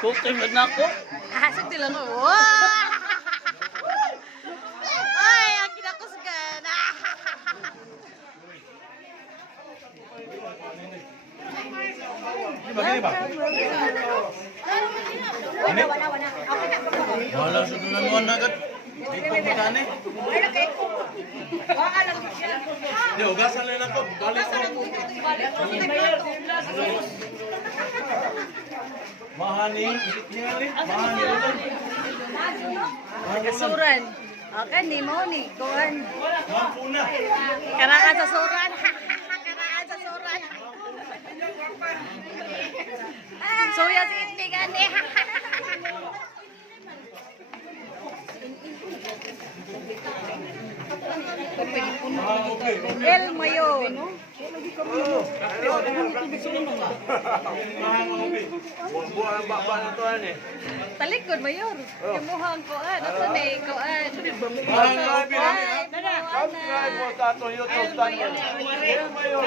Kukay mo na ako. Hasag lang ko. Wow! Ay, ang kinakusgan. Wala sa tunanuan na agad. Dito pa kani. Di, ugasan lang ako. Balik ko. Mahani. Mahani. Kasuran. Okay, ni mo ni. Kuhan. Mampuna. Karaan sa suran. Karaan sa suran. Soya si Indi gani. El Mayon. Buwan baba na to ani. Talikod Mayor. Kimuhang kuan. Ato na kuan. Subscribe mo sa ato YouTube channel. Mayor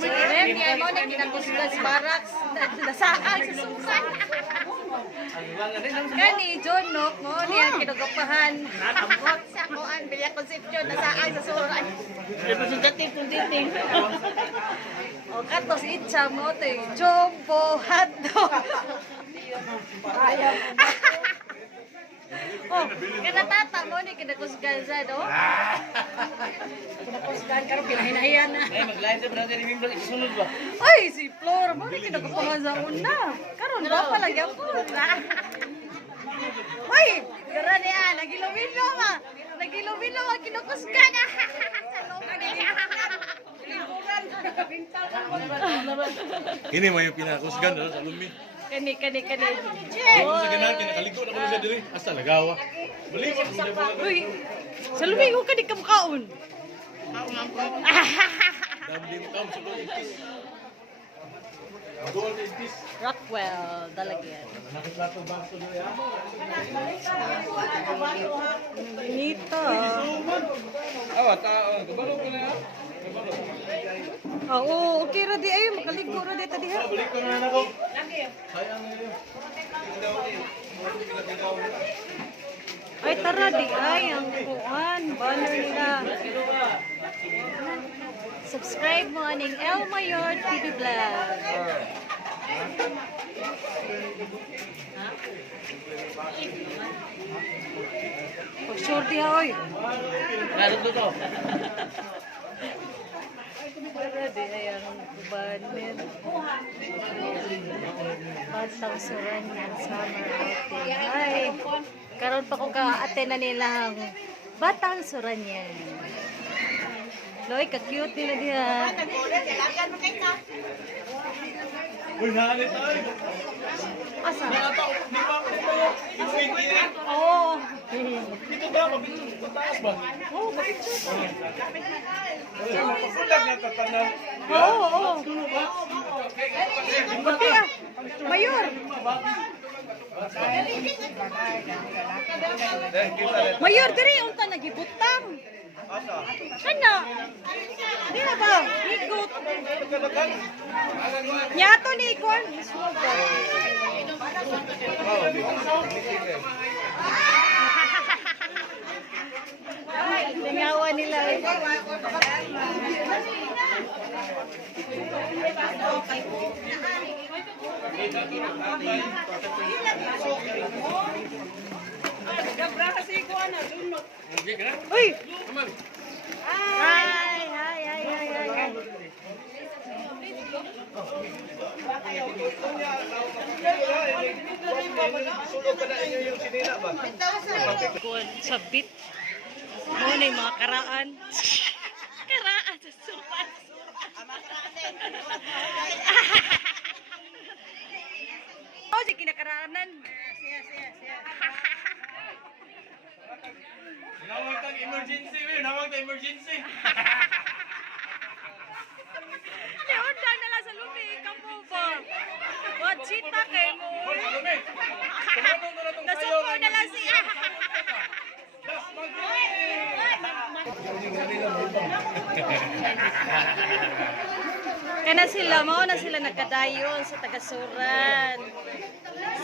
Si Irem, yan mo na kinakusgas barracks. Nasaan sa susan. Kani, John Nook mo niya kinugapahan. Ambot sa kuan. Bilya Concepcion. Nasaan sa suran. representative kung titing. O katos itcha mo to yung jumbo hotdog. Oh, kinatata mo ni kinakusgan sa no? Kinakusgan ka rin, pinahinahiyan na. Ay, mag-live sa brother remember isunod ba? Ay, si Flor mo ni kinakupangan sa una. Karon ba pala gyapon na? Uy, gara niya, nagilumino ma. Nagilumino ma kinakusgan. Sa loob niya. Kini mo yung pinakusgan sa lumi. Kani. Ako sa ganahan, kinakaligo na ko siya diri. Asa lagawa. Bali mo sa mga. Uy, sa lumingo ka di ka makaon. Dami mo kam sa itis. Gold itis. Rockwell, dalagyan. Nakiplato baso do ya. Nito. Awa ta, kabalo ko na. Oo, okay ra di ay makaligo ra di ta diha. Balik ko na ako. Ay tara di ay ang kuan banner nila. Subscribe mo aning El Mayor TV Vlog. Oh, sure di ha, oy. Narito to. Di ay ang banner. Batang suran ng summer outing. Ay, karon pa ko ka-attend na nilang Batang Suran yan. Loy, ka-cute nila diha. Uy, naanit tayo. Asa? Di ba Oo. dito ba? Mataas ba? Oo, ka-picture. Pulag na tatanaw. Oo. Pati ah. Mayor. Mayor, diri unta nagibutang. Ano? Di na ba? Ikot. Nyato ni Ikon. Tingawa nila. Uy! Hi! Sa bit. Mo na yung mga karaan. Karaan sa supan. Oh, si kinakaraanan. Nawag kang emergency, man. Nawag kang emergency. Leonda na lang sa lumi. Kamu ba? Wachita kay mo. Nasuko na lang siya. Kaya na sila, na sila nagkadayon sa Tagasuran.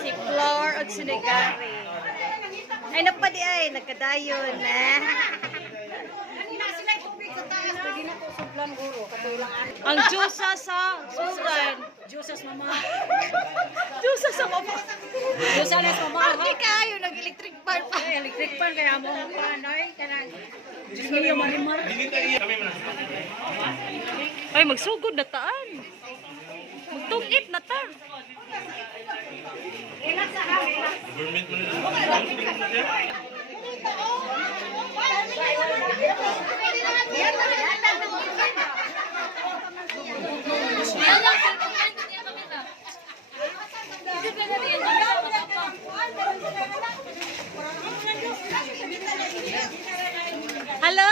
Si Flor at si Negari. Ay, napadi ay, nagkadayon. Ang Diyosa sa Suran. Diyosa sa mama. Diyosa sa mama. Diyosa na sa mama. Hindi kayo, nag-electric fan pa. Ay, electric fan kaya mo ang panoy. Kanang Diyos mo yung marimar. Hindi tayo kami man. Ay, magsugod na taan. Magtungit na ta. Government man na. Hello.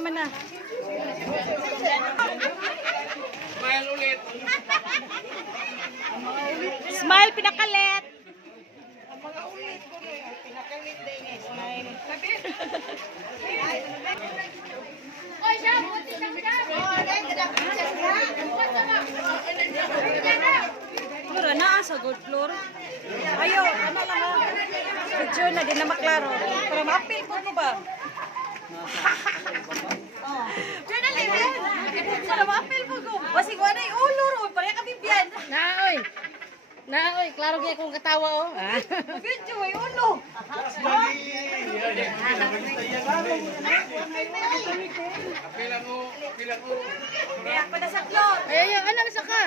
Mana. Smile ulit. Smile, pinakalit. Flora, naa sa gold floor. Ayo, ano lang ha. Picture na, di na maklaro. Pero ma-appeal po ko ba? Diyan na limin. Para ma-appeal po ko. Basig wala yung ulo ro. Pareha kami biyan. Naoy, klaro gyud kung katawa oh. Video, may ulo. Kaya pa na sa floor. Ay, anak sa ka.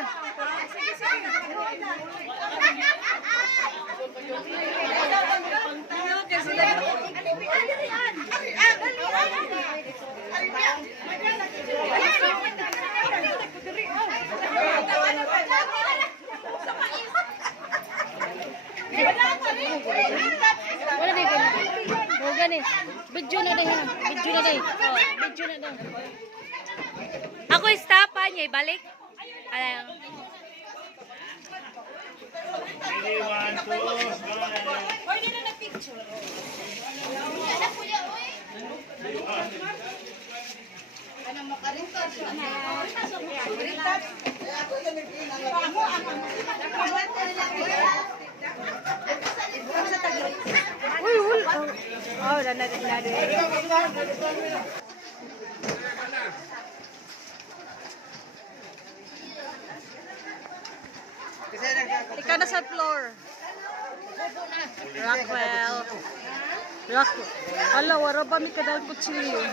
Wala din ko. O gani. Video na dai ha. Video na dai. Oh, video na daw. Ako istapa niya, ibalik. Alang. Pwede na na-picture. Oh, na. Ikaw na sa floor. Rockwell. Ala, wala ba may kadal kutsilyo?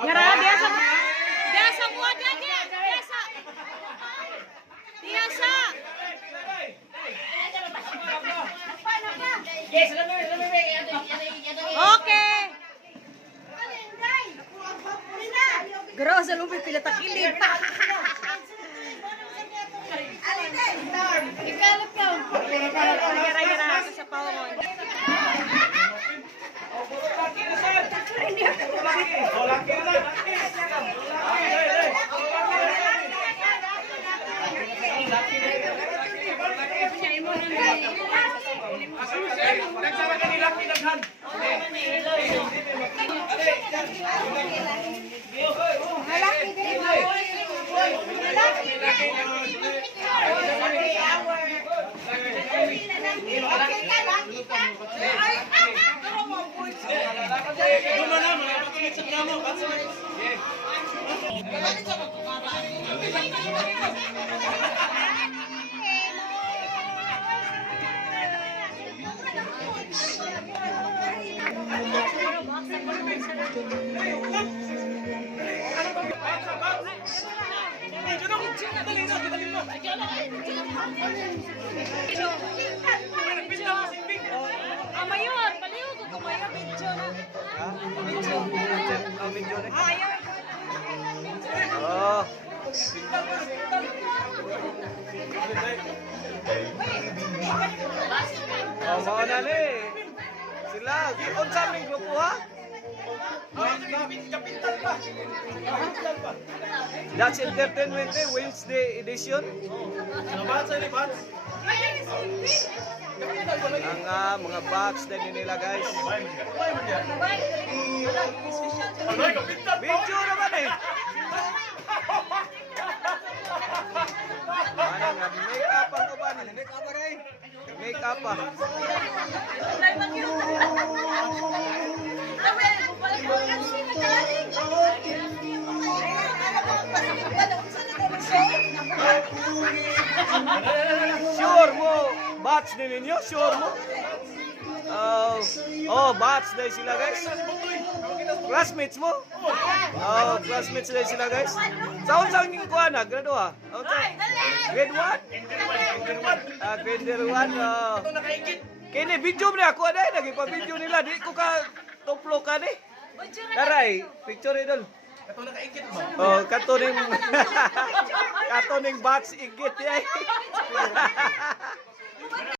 Ngara, dia sa buat dia. Biasa. Okay. Garo sa lubi pila takilid. Ikalap ka. Gara-gara sa pawon. Ah, mayor, paliw ko kung mayor, video na. Video na. Mayor. Oh. Oh, mau na ni. Sila, unsa ming grupo ha? That's Entertainment Wednesday edition. Nabasa ni Pat. Ang mga box din nila guys. Ay, kapitan. Video naman eh. Ano nga, make up ang uban. Make up rin. Make up pa. Sure mo, batch din ninyo? Sure mo? Oh, batch din sila guys. Classmates mo? Oh, classmates din sila guys. Saan yung kuha na? Grado ha? Grade 1? Grade 1. Kini video mo na ako na. Nagipabideo nila. Di ko ka tuplo ka ni. Taray, picture idol. Kato nakaingkit ba? Oh, katuning batch igit yay.